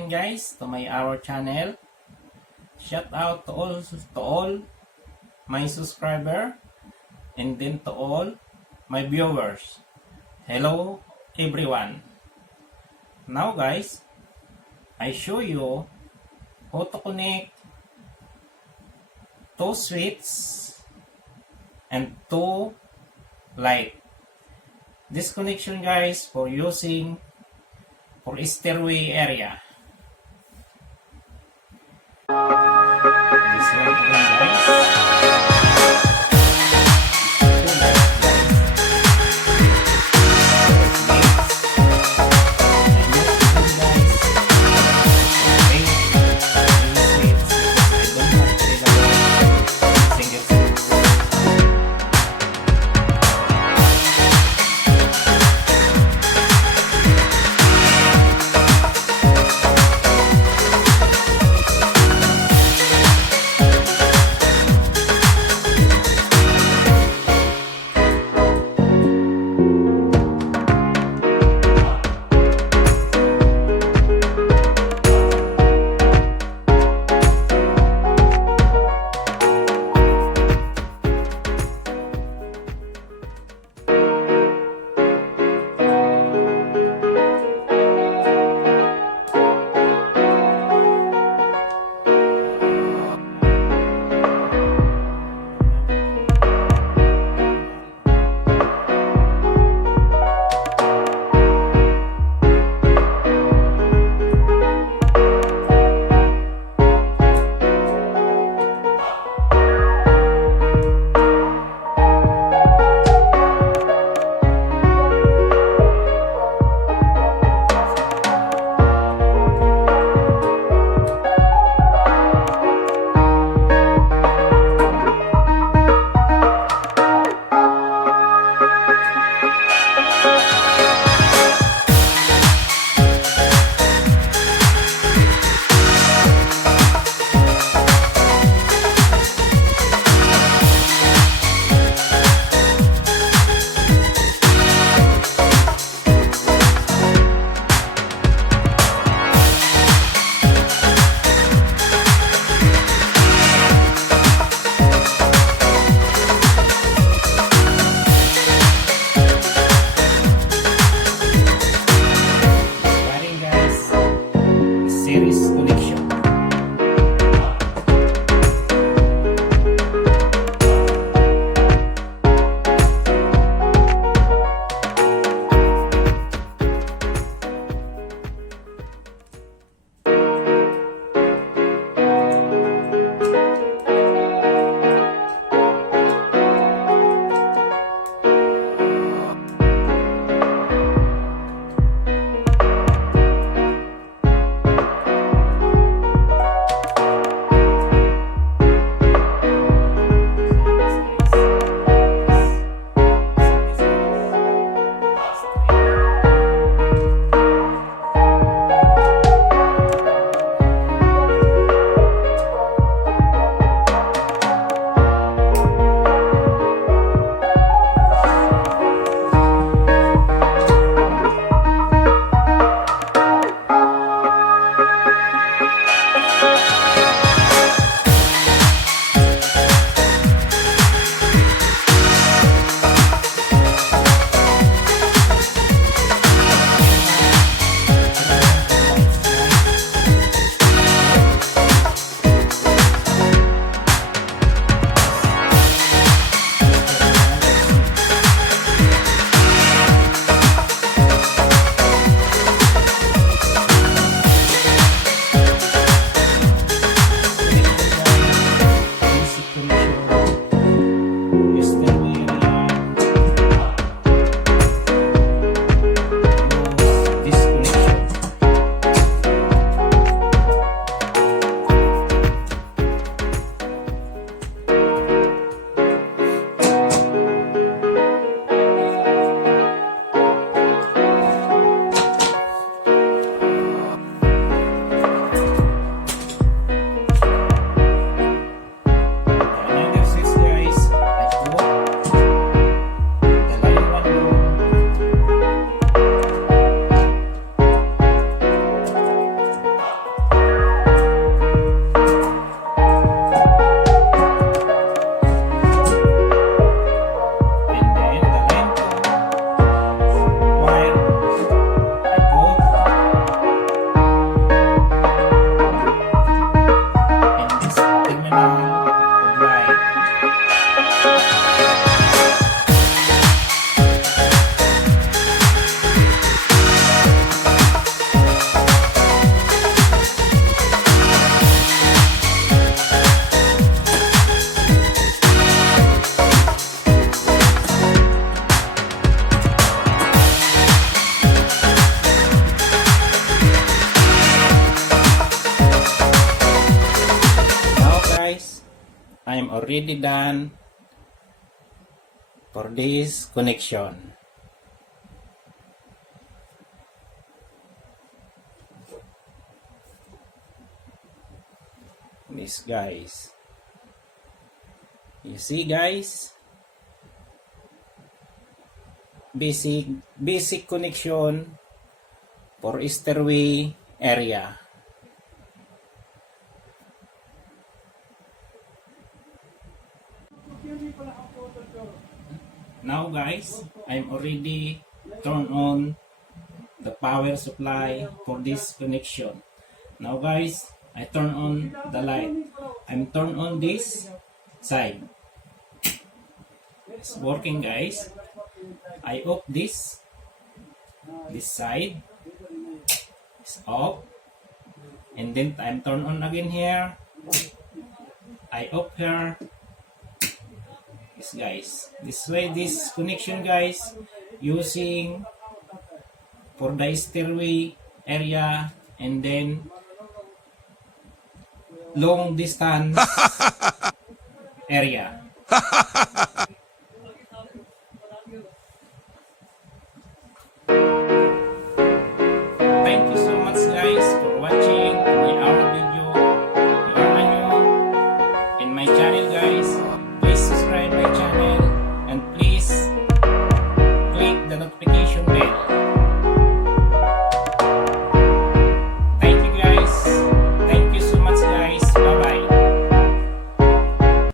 again guys to our channel. Shout out to all my subscriber and then to all my viewers. Hello everyone. Now guys, I show you how to connect two switch and two light. This connection guys for using for stairway area. This one again guys. guys, I'm already done for this connection. This guys, you see guys, basic connection for stairway area. Now guys, I'm already turned on the power supply for this connection. Now guys, I turn on the light. I'm turn on this side. It's working guys. I off this side. It's off. And then I'm turn on again here. I off here. Yes guys. This way this connection guys using for the stairway area and then long distance area.